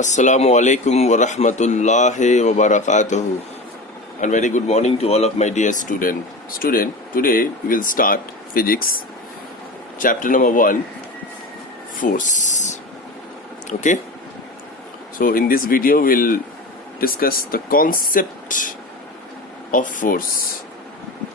Assalamu alaikum wa rahmatullahi wa barakatuhu. And very good morning to all of my dear student. Today we will start physics, chapter number 1, force. Okay? So in this video we'll discuss the concept of force.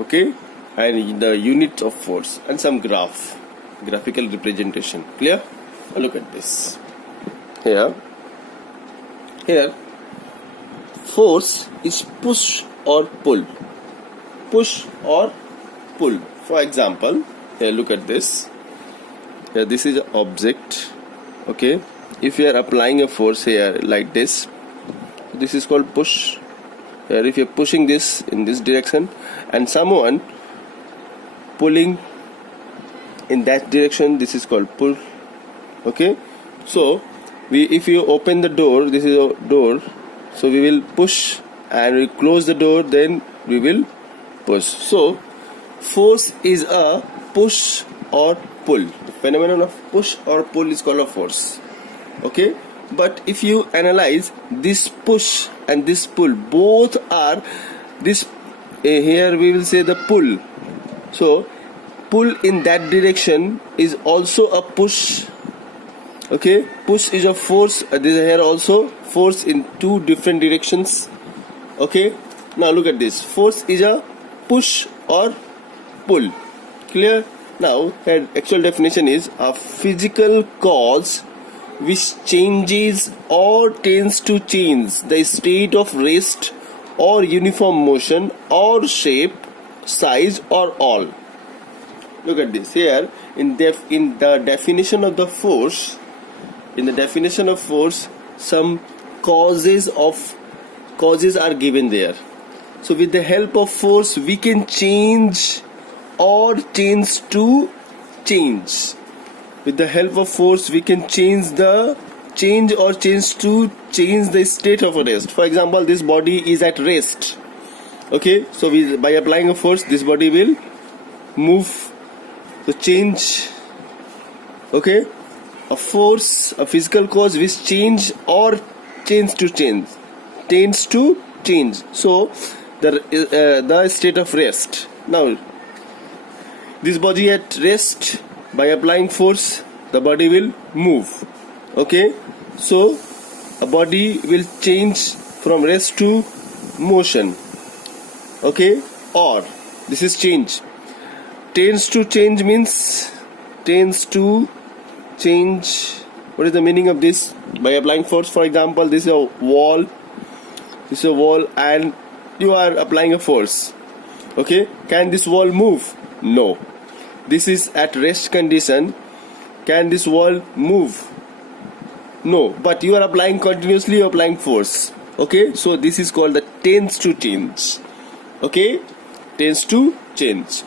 Okay? And the unit of force and some graphical representation. Clear? Now look at this. Here, force is push or pull. Push or pull. For example, here look at this. Here this is an object. Okay. If you are applying a force here like this is called push. Here if you are pushing this in this direction and someone pulling in that direction, this is called pull. Okay. So if you open the door, this is a door, so we will push, and we close the door, then we will push. So force is a push or pull. The phenomenon of push or pull is called a force. Okay, but if you analyze this push and this pull, both are this. Here we will say the pull. So pull in that direction is also a push. Okay, push is a force. This is here also force in two different directions. Okay, now look at this. Force is a push or pull. Clear? Now, her actual definition is a physical cause which changes or tends to change the state of rest or uniform motion or shape, size or all. Look at this. Here in the definition of the force. In the definition of force, some causes are given there. So with the help of force, we can change or change to change. With the help of force, we can change to change the state of a rest. For example, this body is at rest. Okay, so by applying a force, this body will move. So change. Okay. A force, a physical cause which change or tends to change. So the state of rest. Now this body at rest, by applying force, the body will move. Okay, so a body will change from rest to motion. Okay, or this is change. Tends to change means tends to change. What is the meaning of this? By applying force, for example, this is a wall. And you are applying a force. Okay, can this wall move? No. This is at rest condition. Can this wall move? No. But you are applying continuously, you are applying force. Okay, so this is called the tends to change. Okay, tends to change.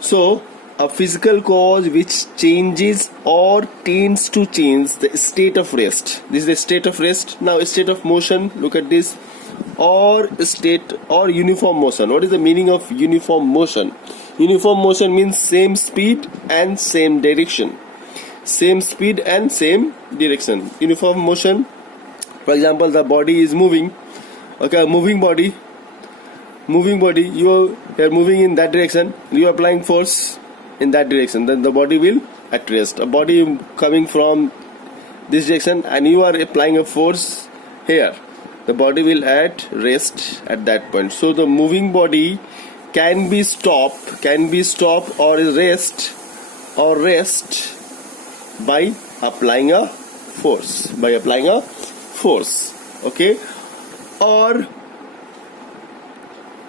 So a physical cause which changes or tends to change the state of rest. This is the state of rest. Now a state of motion, look at this, or state or uniform motion. What is the meaning of uniform motion? Uniform motion means same speed and same direction. Same speed and same direction. Uniform motion, for example, the body is moving. Okay, moving body, you are moving in that direction, you are applying force in that direction, then the body will at rest. A body coming from this direction and you are applying a force here, the body will at rest at that point. So the moving body can be stopped or rest by applying a force. Okay, or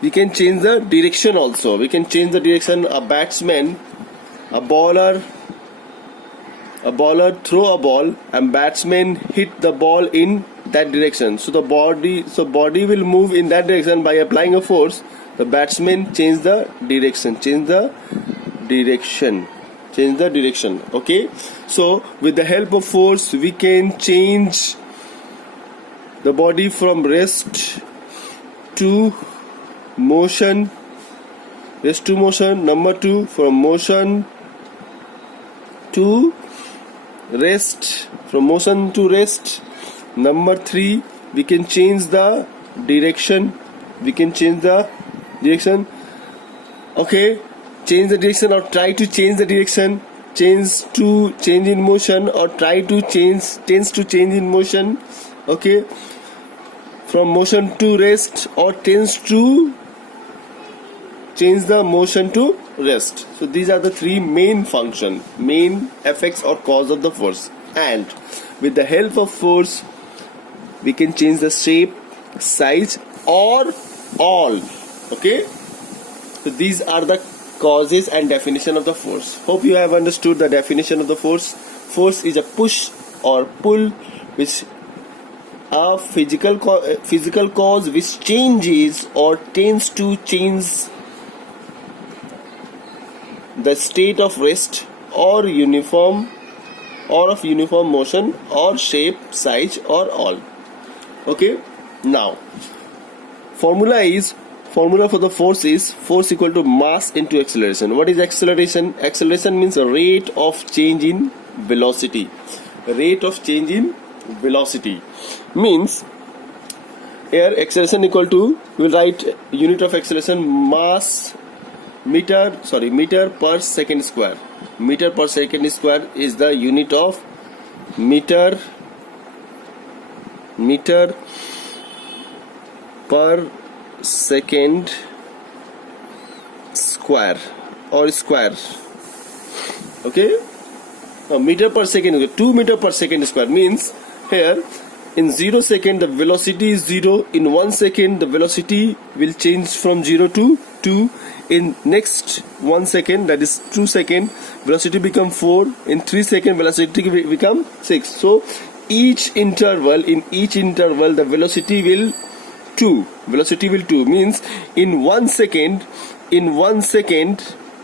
we can change the direction also. We can change the direction. A bowler throw a ball and batsman hit the ball in that direction. So body will move in that direction. By applying a force, the batsman change the direction. Okay. So with the help of force, we can change the body from rest to motion. Number 2, from motion to rest, Number 3, we can change the direction. Okay, change the direction or try to change the direction. Change in motion or tends to change in motion. Okay, from motion to rest or tends to change the motion to rest. So these are the 3 main effects or cause of the force. And with the help of force, we can change the shape, size, or all. Okay, so these are the causes and definition of the force. Hope you have understood the definition of the force. Force is a push or pull, which a physical cause which changes or tends to change the state of rest or uniform motion or shape, size, or all. Okay, now formula for the force is force equal to mass into acceleration. What is acceleration? Acceleration means a rate of change in velocity. Means here acceleration equal to, we will write unit of acceleration mass meter per second square. Meter per second square is the unit of meter per second square or square. Okay, meter per second, 2 meter per second square means here in 0 second the velocity is 0. In 1 second the velocity will change from 0 to 2. In next 1 second, that is 2 second, velocity become 4. In 3 second velocity become 6. So in each interval the velocity will 2 means in 1 second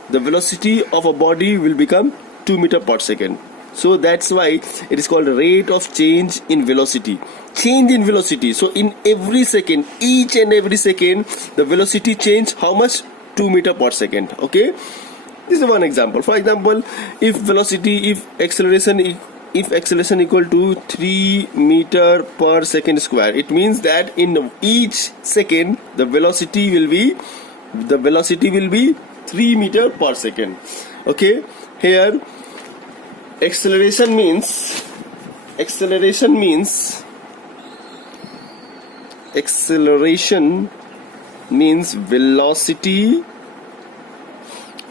the velocity of a body will become 2 meter per second. So that's why it is called rate of change in velocity. So in every second, each and every second, the velocity change how much? 2 meter per second. Okay, this is one example. For example, if acceleration equal to 3 meter per second square, it means that in each second the velocity will be 3 meter per second. Okay, here acceleration means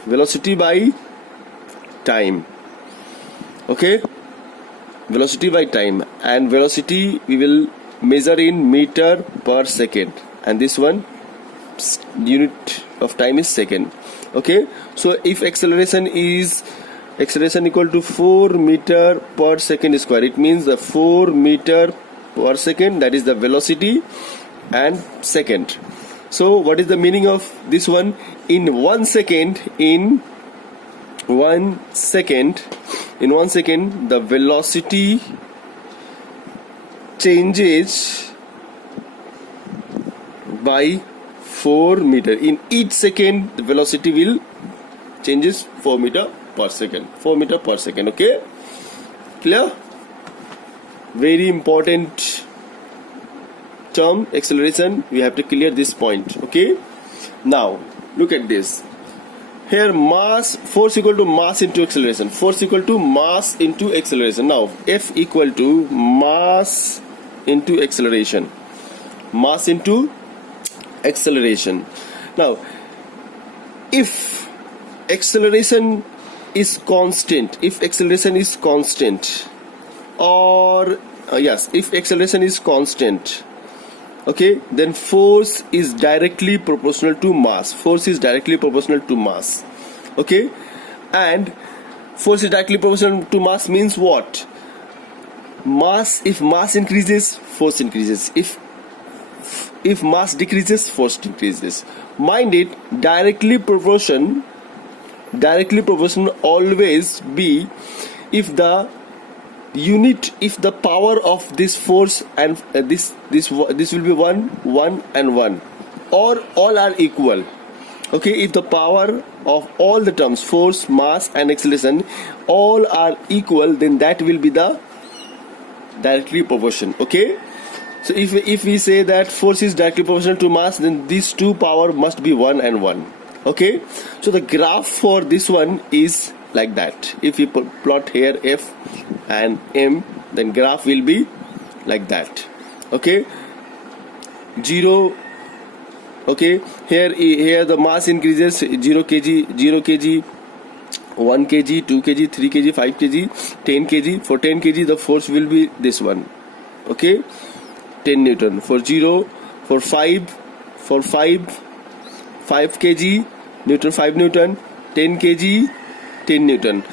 velocity by time. Okay, velocity by time, and velocity we will measure in meter per second, and this one unit of time is second. Okay, so if acceleration equal to 4 meter per second square, it means the 4 meter per second, that is the velocity and second. So what is the meaning of this one? In 1 second the velocity changes by 4 meter. In each second the velocity will changes 4 meter per second. Okay, clear? Very important term, acceleration. We have to clear this point. Okay, now look at this. Here force equal to mass into acceleration. Now F equal to mass into acceleration. Now if acceleration is constant, if acceleration is constant, okay, then force is directly proportional to mass. Okay, and force is directly proportional to mass means what? If mass increases, force increases. If mass decreases, force decreases. Mind it, directly proportion always be if the power of this force and this will be 1 and 1, or all are equal. Okay, if the power of all the terms, force, mass and acceleration, all are equal, then that will be the directly proportional. Okay, so if we say that force is directly proportional to mass, then these two power must be 1 and 1. Okay, so the graph for this one is like that. If we plot here F and M, then graph will be like that. Okay, 0. Okay, here the mass increases 0 kg, 0 kg, 1 kg, 2 kg, 3 kg, 5 kg, 10 kg. For 10 kg the force will be this one. Okay, 10 Newton. For 0, for 5 kg Newton, 5 Newton. 10 kg 10 Newton.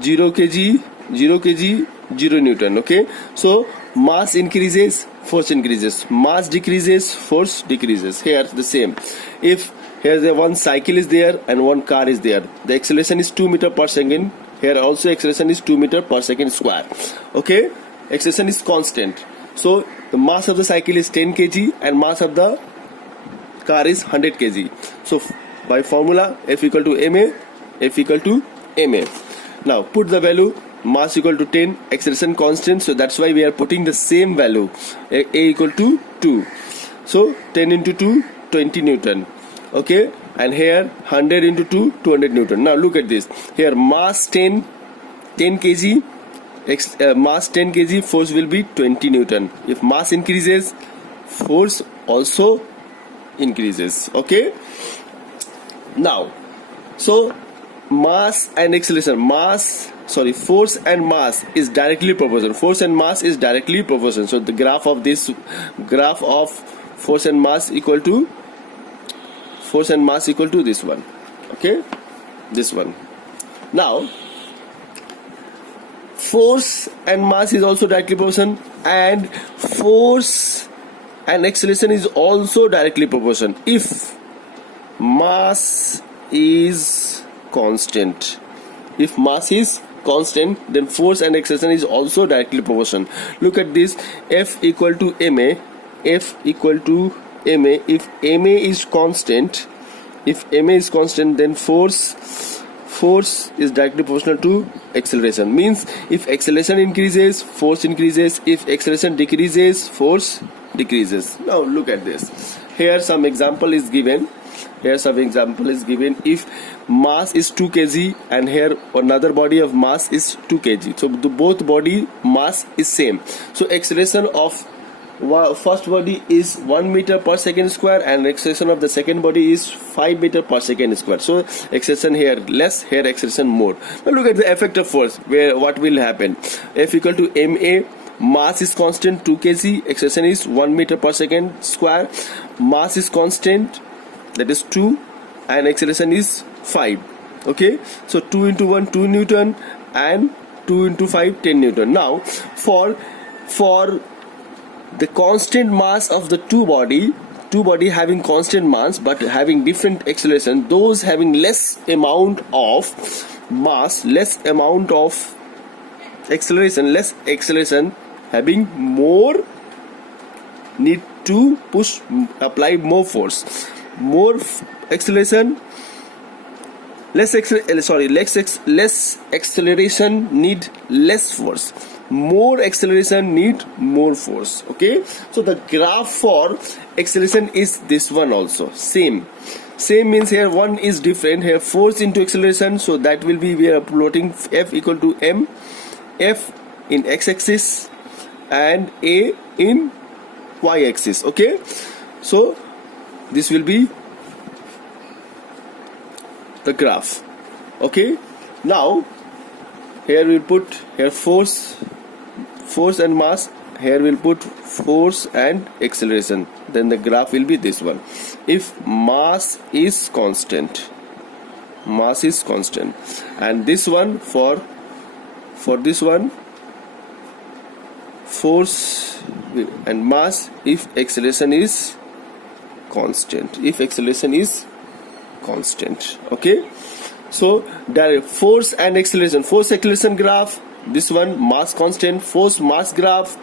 0 kg 0 kg 0 Newton. Okay, so mass increases, force increases. Mass decreases, force decreases. Here the same. If here the one cycle is there and one car is there, the acceleration is 2 meter per second. Here also acceleration is 2 meter per second square. Okay, acceleration is constant. So the mass of the cycle is 10 kg and mass of the car is 100 kg. So by formula F equal to ma, F equal to ma. Now put the value. Mass equal to 10, acceleration constant, so that's why we are putting the same value. A equal to 2. So 10 into 2, 20 Newton. Okay, and here 100 into 2, 200 Newton. Now look at this. Here mass 10 kg, mass 10 kg, force will be 20 Newton. If mass increases, force also increases. Okay, now so mass and acceleration, force and mass is directly proportional. Force and mass is directly proportional. So the graph of this force and mass equal to this one. Okay, this one. Now force and mass is also directly proportional, and force and acceleration is also directly proportional if mass is constant. If mass is constant, then force and acceleration is also directly proportional. Look at this. F equal to ma. F equal to ma. If ma is constant, then force is directly proportional to acceleration. Means if acceleration increases, force increases. If acceleration decreases, force decreases. Now look at this. Here some example is given. If mass is 2 kg and here another body of mass is 2 kg, so the both body mass is same, so acceleration of first body is 1 meter per second square and acceleration of the second body is 5 meter per second square. So acceleration here less, here acceleration more. Now look at the effect of force, where what will happen. F equal to ma. Mass is constant 2 kg, acceleration is 1 meter per second square. Mass is constant, that is 2, and acceleration is 5. Okay, so 2 into 1 2 Newton and 2 into 5 10 Newton. Now for the constant mass of the two body having constant mass but having different acceleration, those having less amount of mass, less amount of acceleration, having more need to apply more force. More acceleration, less acceleration need less force. More acceleration need more force. Okay, so the graph for acceleration is this one also. Same means here one is different. Here force into acceleration, so that will be, we are plotting F equal to m, F in x-axis and A in y-axis. Okay, so this will be the graph. Okay, now here we'll put here force and mass, here we'll put force and acceleration, then the graph will be this one. If mass is constant, and this one for this one force and mass if acceleration is constant. Okay, so there force and acceleration. Force acceleration graph, this one mass constant. Force mass graph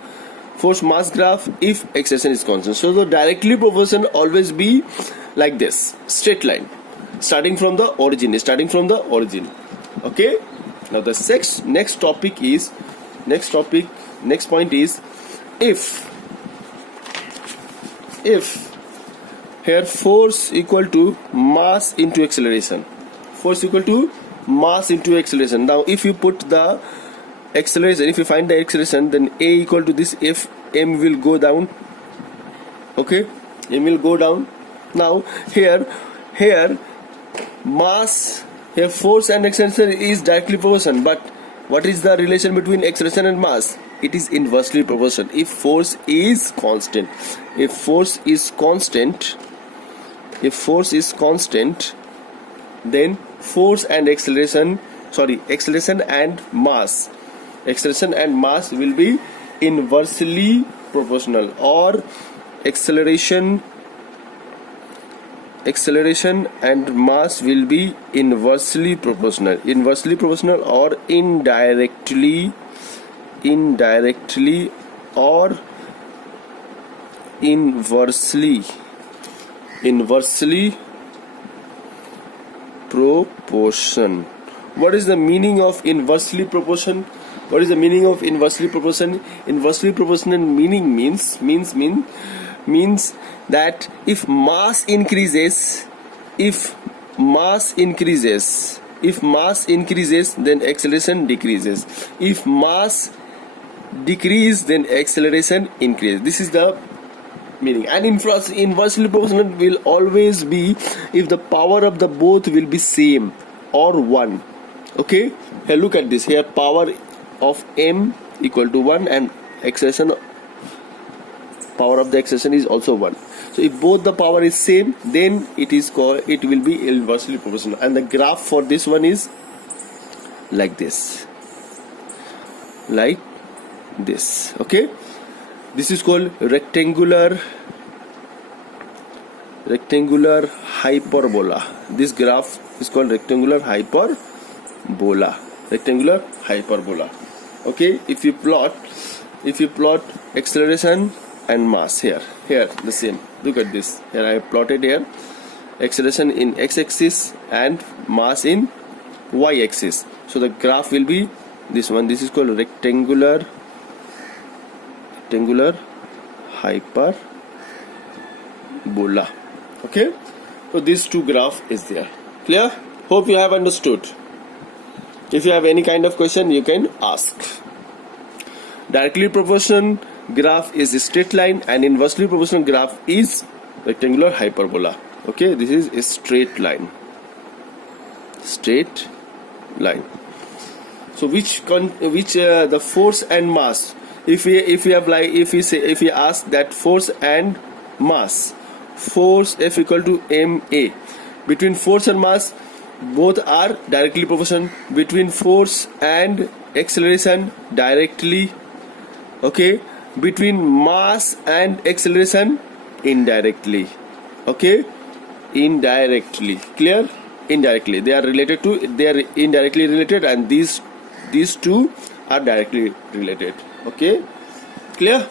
if acceleration is constant. So the directly proportional always be like this, straight line, starting from the origin. Okay, now the next topic next point is if here force equal to mass into acceleration. Force equal to mass into acceleration. Now if you put the acceleration, if you find the acceleration, then A equal to this F, M will go down. Okay, M will go down. Now here mass, here force and acceleration is directly proportional, but what is the relation between acceleration and mass? It is inversely proportional. If force is constant, then force and acceleration and mass will be inversely proportional, or acceleration and mass will be inversely proportional or indirectly or inversely proportion. What is the meaning of inversely proportion? Inversely proportional meaning means that if mass increases, then acceleration decreases. If mass decrease, then acceleration increase. This is the meaning. And inversely proportional will always be if the power of the both will be same or 1. Okay, here look at this. Here power of M equal to 1 and power of the acceleration is also 1. So if both the power is same, then it will be inversely proportional. And the graph for this one is like this. Okay, this is called rectangular hyperbola. This graph is called rectangular hyperbola. Okay, if you plot acceleration and mass, here the same. Look at this. Here I have plotted here acceleration in x-axis and mass in y-axis. So the graph will be this one. This is called rectangular hyperbola. Okay, so these two graph is there. Clear? Hope you have understood. If you have any kind of question, you can ask. Directly proportional graph is a straight line, and inversely proportional graph is rectangular hyperbola. Okay, this is a straight line. So which the force and mass? If we ask that force and mass, force F equal to ma, between force and mass both are directly proportional. Between force and acceleration, directly. Okay, between mass and acceleration, indirectly. Okay, indirectly. Clear? Indirectly, they are indirectly related, and these two are directly related. Okay, clear?